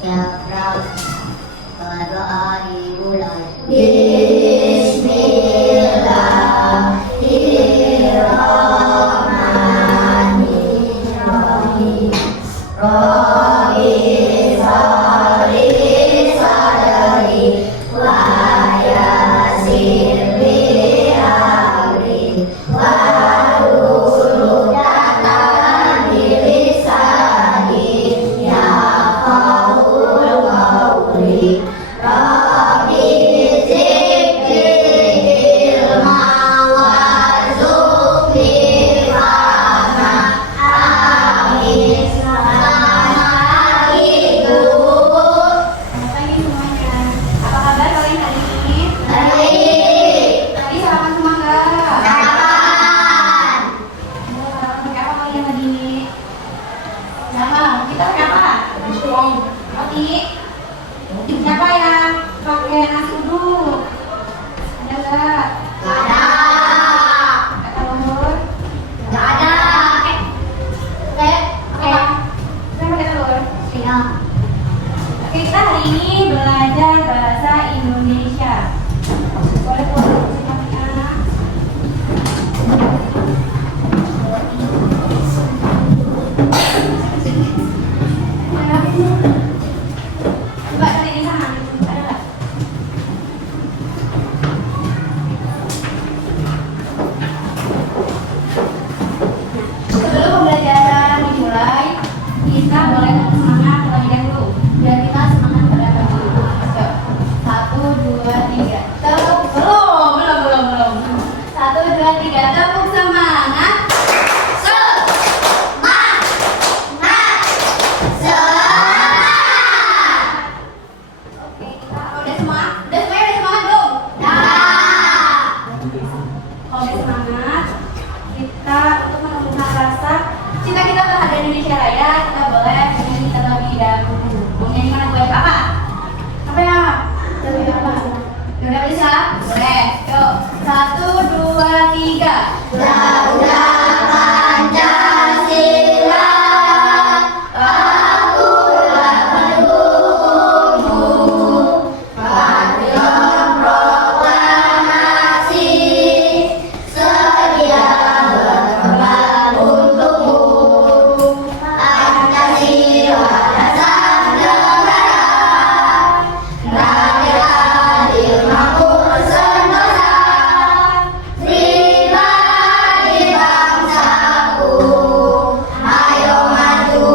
Siap, berdoa dimulai. Bismillahirrahmanirrahim. Rabbi sholli sadri wa yassir li amri wahlul 'uqdatam min lisani yafqahu qawli. Rabbi zidni ilman warzuqni fahma. Amin. Selamat pagi semuanya. Apa kabar kalian hari ini? Baik. Tadi sarapan semua enggak? Sarapan. Pakai apa kalian tadi? Sama, kita pakai apa? Roti. Siapa yang pakai nasi uduk? Ada enggak? Enggak ada. Pakai telur? Enggak ada. Pakai apa? Saya pakai telur. Iya. Oke, kita hari ini belajar bahasa Indonesia. Boleh keluar semuanya. Coba cari di sana. Ada nggak? Sebelum pembelajaran dimulai, kita boleh semangat terlebih dahulu. Biar kita semangat belajar dulu. Ayo. 1, 2, 3. Tepuk. Belum. 1, 2, 3. Tepuk semangat. Oke, kita udah semangat. Udah semangat belum? Kalau udah semangat, kita untuk menumbuhkan rasa cinta kita terhadap Indonesia Raya, kita boleh menyanyi terlebih dahulu. Mau nyanyi mana gue? Apa? Apa ya? Terlebih apa? Udah bisa? Boleh. Yuk. 1, 2, 3. Garuda Pancasila, akulah pendukungmu. Patriot proklamasi, sedia berkorban untukmu. Pancasila dasar negara, rakyat adil makmur sentosa. Pribadi bangsaku, ayo maju,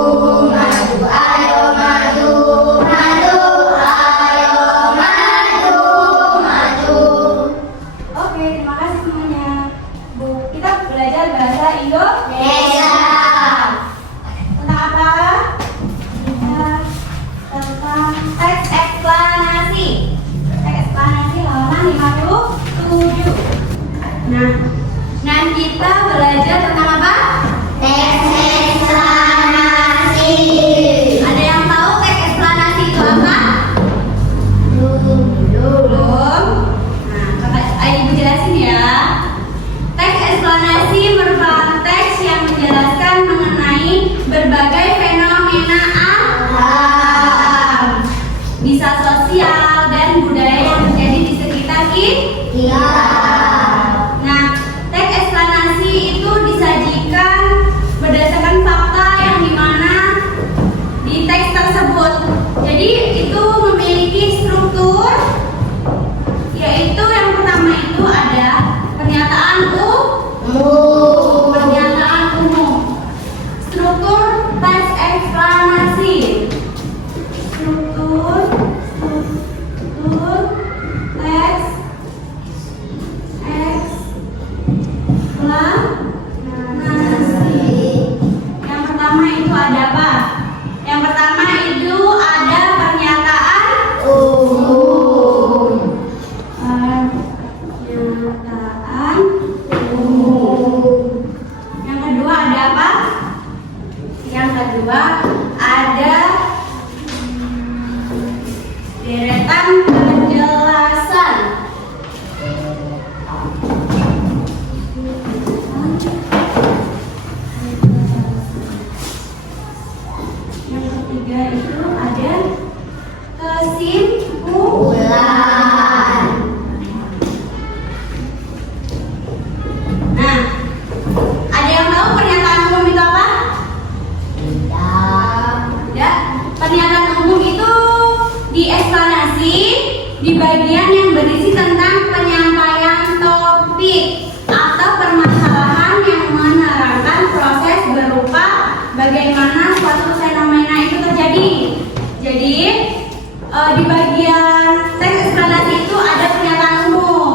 maju, ayo maju, maju, ayo maju, maju. Oke, terima kasih semuanya. Bu, kita belajar bahasa Indonesia. Tentang apa? Tentang teks eksplanasi. Teks eksplanasi halaman 57. Nah, kita belajar tentang apa? Teks eksplanasi. Ada yang tahu teks eksplanasi itu apa? Belum. Nah, kakak Ibu jelasin ya. Teks eksplanasi merupakan teks yang menjelaskan mengenai berbagai fenomena alam, bisa sosial dan budaya yang terjadi di sekitar kita. Nah, teks eksplanasi itu disajikan berdasarkan fakta yang dimana di teks tersebut. Jadi itu memiliki struktur, yaitu yang pertama itu ada pernyataan umum. Struktur teks eksplanasi. Struktur teks eksplanasi. Yang pertama itu ada apa? Yang pertama itu ada pernyataan umum. Pernyataan umum. Yang kedua ada apa? Yang kedua ada deretan penjelasan. Yang ketiga itu ada itu di eksplanasi di bagian yang berisi tentang penyampaian topik atau permasalahan yang menerangkan proses berupa bagaimana suatu fenomena itu terjadi. Jadi di bagian teks eksplanasi itu ada pernyataan umum.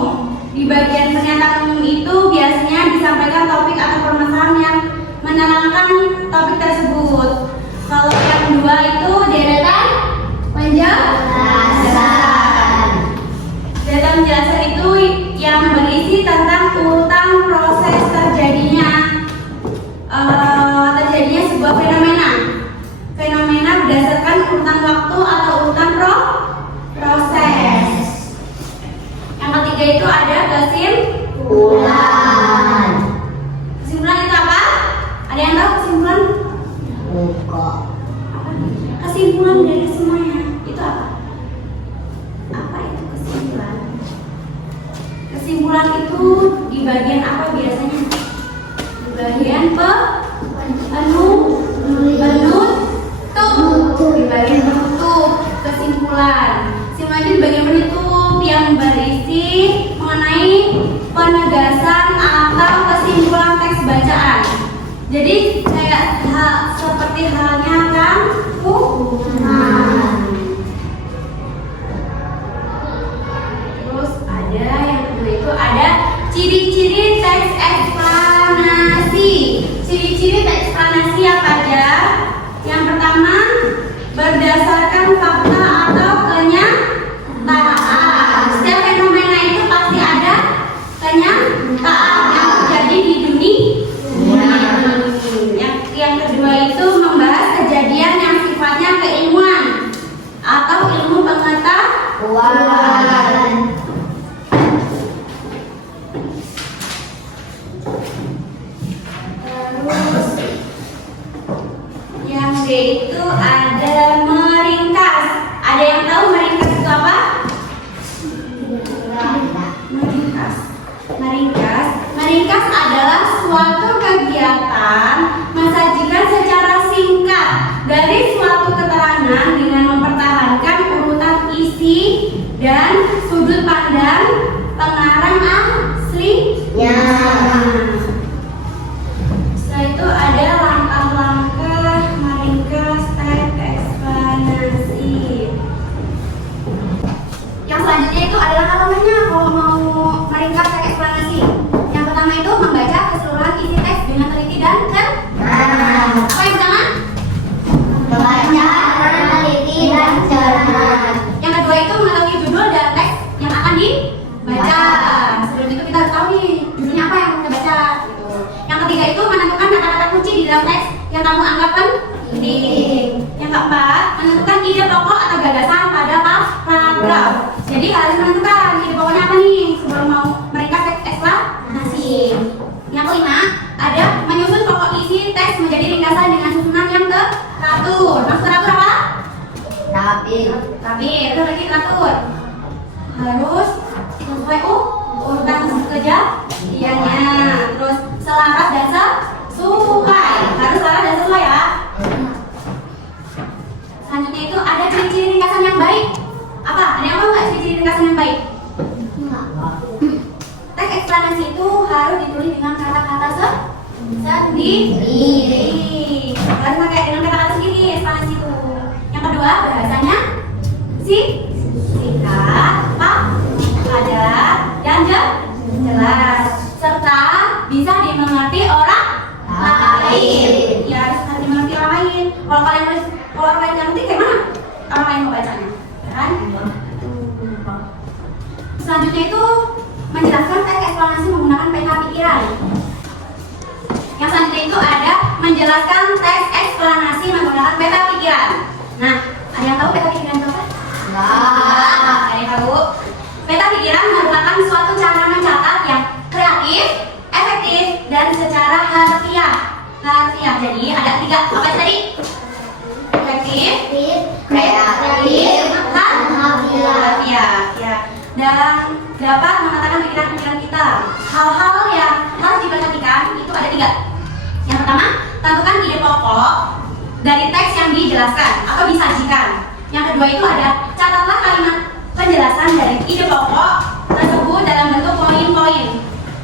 Di bagian pernyataan umum itu biasanya disampaikan topik atau permasalahan yang menerangkan topik tersebut. Kalau yang kedua itu deretan penjelasan. Deretan penjelasan itu yang berisi tentang urutan proses terjadinya sebuah fenomena berdasarkan urutan waktu atau urutan proses. Yang ketiga itu ada kesimpulan. Kesimpulan itu apa? Ada yang tahu kesimpulan? Kesimpulan dari semuanya itu apa? Apa itu kesimpulan? Kesimpulan itu di bagian apa biasanya? Di bagian penutup. Di bagian penutup kesimpulan. Kesimpulan itu di bagian penutup yang berisi mengenai penegasan atau kesimpulan teks bacaan. Jadi kayak seperti halnya terus ada yang kedua itu ada ciri-ciri teks eksplanasi. Ciri-ciri teks eksplanasi apa aja? Yang pertama, berdasarkan fakta atau kenyataan. Setiap fenomena itu pasti ada kenyataan yang terjadi di dunia. Yang kedua itu membahas kejadian yang sifatnya keilmuan atau ilmu pengetahuan. Terus yang D itu ada meringkas. Ada yang tahu meringkas itu apa? Meringkas adalah suatu kegiatan mensajikan secara singkat dari suatu keterangan dengan mempertahankan urutan isi dan sudut pandang pengarang aslinya. Setelah itu ada langkah-langkah meringkas teks eksplanasi. Yang selanjutnya itu adalah langkah-langkahnya kalau mau meringkas teks eksplanasi. Yang pertama itu membaca keseluruhan isi teks dengan teliti dan cermat. Apa yang pertama? Membaca, teliti dan cermat. Yang kedua itu mengetahui judul dan teks yang akan dibaca. Sebelum itu kita harus tahu nih judulnya apa yang kita baca. Gitu. Yang ketiga itu menentukan kata-kata kunci di dalam teks yang kamu anggap penting. Yang keempat, menentukan ide pokok atau gagasan pada paragraf. Jadi harus menentukan ide pokoknya apa nih sebelum mau meringkas teks eksplanasi. Yang kelima, ada menyusun pokok isi teks menjadi ringkasan dengan susunan yang teratur. Maksud teratur apa? Rapi, itu lagi teratur. Harus sesuai urutan kejadiannya. Terus selaras dan sesuai. Harus selaras dan sesuai ya. Selanjutnya itu ada ciri-ciri ringkasan yang baik. Apa? Ada yang tahu nggak ciri-ciri ringkasan yang baik? Teks eksplanasi itu harus ditulis dengan kata-kata sendiri. Harus pakai dengan kata-kata sendiri eksplanasi itu. Yang kedua, bahasanya singkat, padat, dan jelas, serta bisa dimengerti orang lain. Ya, harus dimengerti orang lain. Kalau orang lain nggak ngerti, gimana? Orang lain mau bacanya, kan? Selanjutnya itu menjelaskan teks eksplanasi menggunakan peta pikiran. Yang selanjutnya itu ada menjelaskan teks eksplanasi menggunakan peta pikiran. Nah, ada yang tahu peta pikiran itu apa? Enggak. Ada yang tahu? Peta pikiran merupakan suatu cara mencatat yang kreatif, efektif, dan secara harfiah. Jadi ada tiga apa tadi? Efektif, kreatif, dan harfiah. Ya. Dan dapat mengatakan pikiran-pikiran kita. Hal-hal yang harus diperhatikan itu ada tiga. Yang pertama, tentukan ide pokok dari teks yang dijelaskan atau disajikan. Yang kedua itu ada catatlah kalimat penjelasan dari ide pokok tersebut dalam bentuk poin-poin.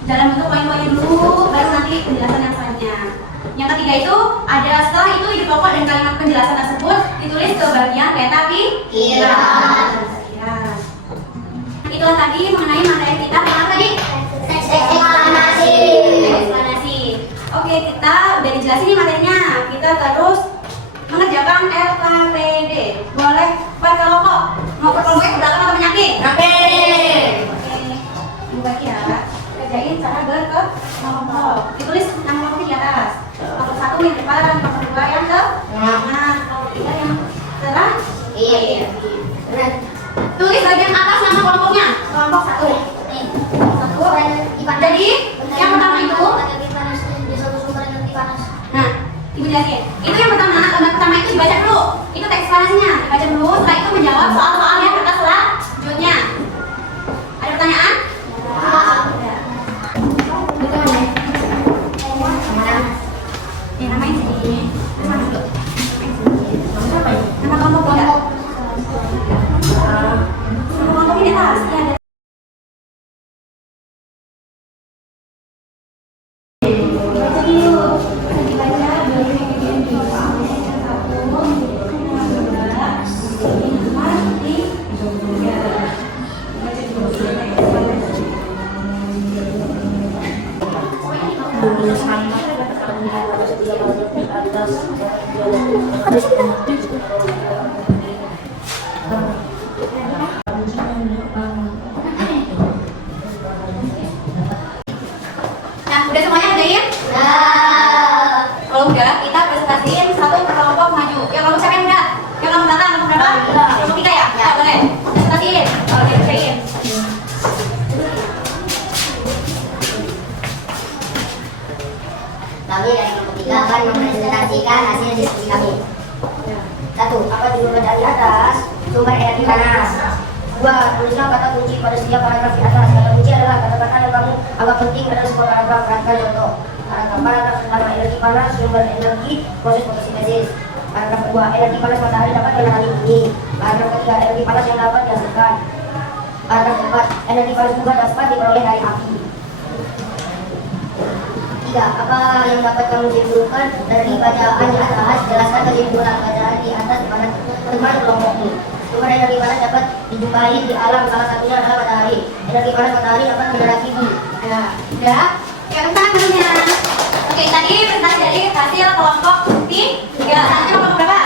Dalam bentuk poin-poin dulu, baru nanti penjelasan yang selanjutnya. Yang ketiga itu ada setelah itu ide pokok dan kalimat penjelasan tersebut ditulis ke bagian peta pikiran. Itulah tadi mengenai materi kita yang tadi eksplanasi. Oke, kita udah dijelasin nih materinya. Kita terus mengerjakan LKPD. Boleh berkelompok. Mau berkelompoknya keberatan atau menyakit? Oke, dibagi ya. Kerjain cara berkelompok. Ditulis nama kelompok di atas. Kelompok 1 yang depan, kelompok 2 yang ke tengah, kelompok 3 yang tengah. Iya. Tulis bagian atas nama kelompoknya. Kelompok 1. Jadi yang pertama itu, nah, ibu jelasin. Itu yang pertama, kalimat pertama itu dibaca dulu. Itu teks ekspansinya, dibaca dulu. Setelah itu menjawab soal-soal yang kita selanjutnya. Ada pertanyaan? Namain sini. Nama kelompok tidak? Nama kelompok ini atas. Ya, ada. Nah, udah semuanya ngerjain? Kalau udah, kita presentasiin satu kelompok maju. Yang kelompok siapa yang udah? Yang kelompok belakang, kelompok berapa? Kelompok 3 ya? Ya, boleh. Presentasiin. Kalau dia kerjain. Kami dari kelompok 3 akan mempresentasikan hasil diskusi kami. 1. Apa judul bacaan di atas? Sumber energi panas. 2. Tulislah kata kunci pada setiap paragraf di atas. Kata kunci adalah kata-kata yang kamu anggap penting dalam sebuah paragraf. Perhatikan contoh. Paragraf pertama, energi panas, sumber energi, proses fotosintesis. Paragraf kedua, energi panas matahari dapat menahan ini. Paragraf ketiga, energi panas yang dapat dihasilkan. Paragraf keempat, energi panas juga dapat diperoleh dari api. 3. Apa yang dapat kamu simpulkan dari bacaan di atas? Jelaskan kesimpulan bacaan di atas pada teman kelompokmu. Sumber energi panas dapat dijumpai di alam, salah satunya adalah matahari. Energi panas matahari dapat menerangi bumi. Nah, udah. Yang selanjutnya. Oke, tadi presentasi dari hasil kelompok 3. Selanjutnya kelompok berapa?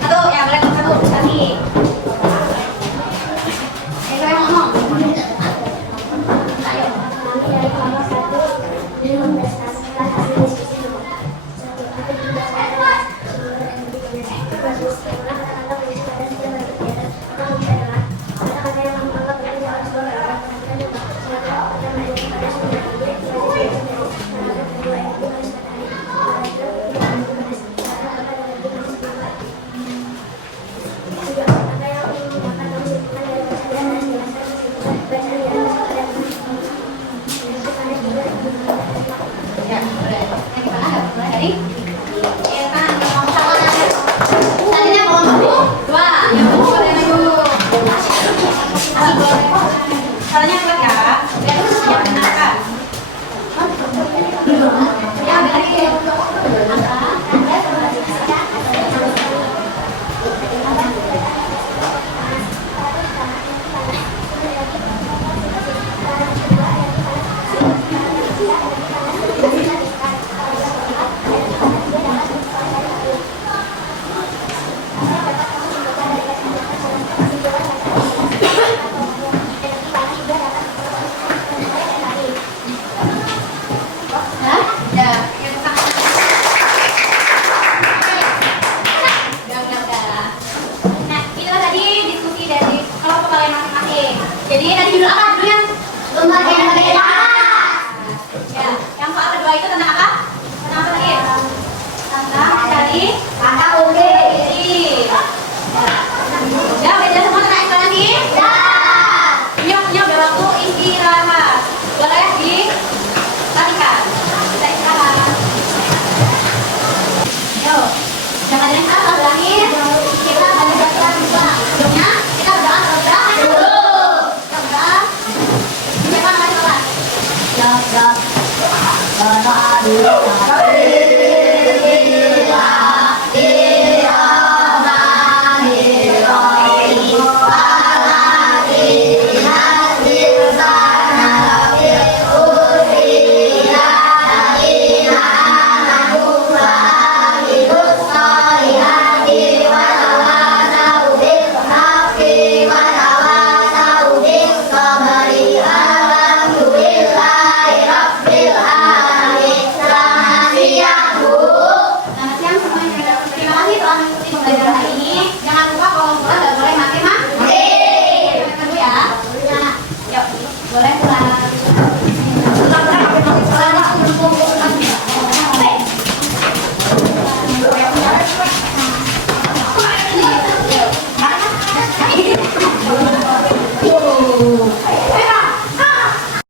1. Ya, boleh kelompok 1. Tadi. Siapa yang ngomong? Ayo. Kami dari kelompok 1 mempresentasikan hasil diskusi kelompok. Satu, juga adalah sumber energi panas. Setelah kata-kata kunci pada setiap bagian di atas, maka kunci adalah kata-kata yang kamu anggap penting dalam sebuah paragraf. Perhatikan contoh. Paragraf pertama, energi panas, sumber energi, paragraf kedua, energi panas matahari, paragraf ketiga, energi panas, paragraf keempat, energi panas bumi. 3. Apa yang dapat kamu simpulkan dari bacaan di atas? Jelaskan kesimpulan bacaan di atas pada Ya, boleh. Yang mana ada? Mulai dari Evan, kelompok 1. Selanjutnya kelompok 2. Ya, boleh dulu. Caranya buat ya. Biar siap menangkap. Ya, lagi. Jadi tadi judul apa judulnya? Sumber energi panas. Ya, yang soal kedua itu tentang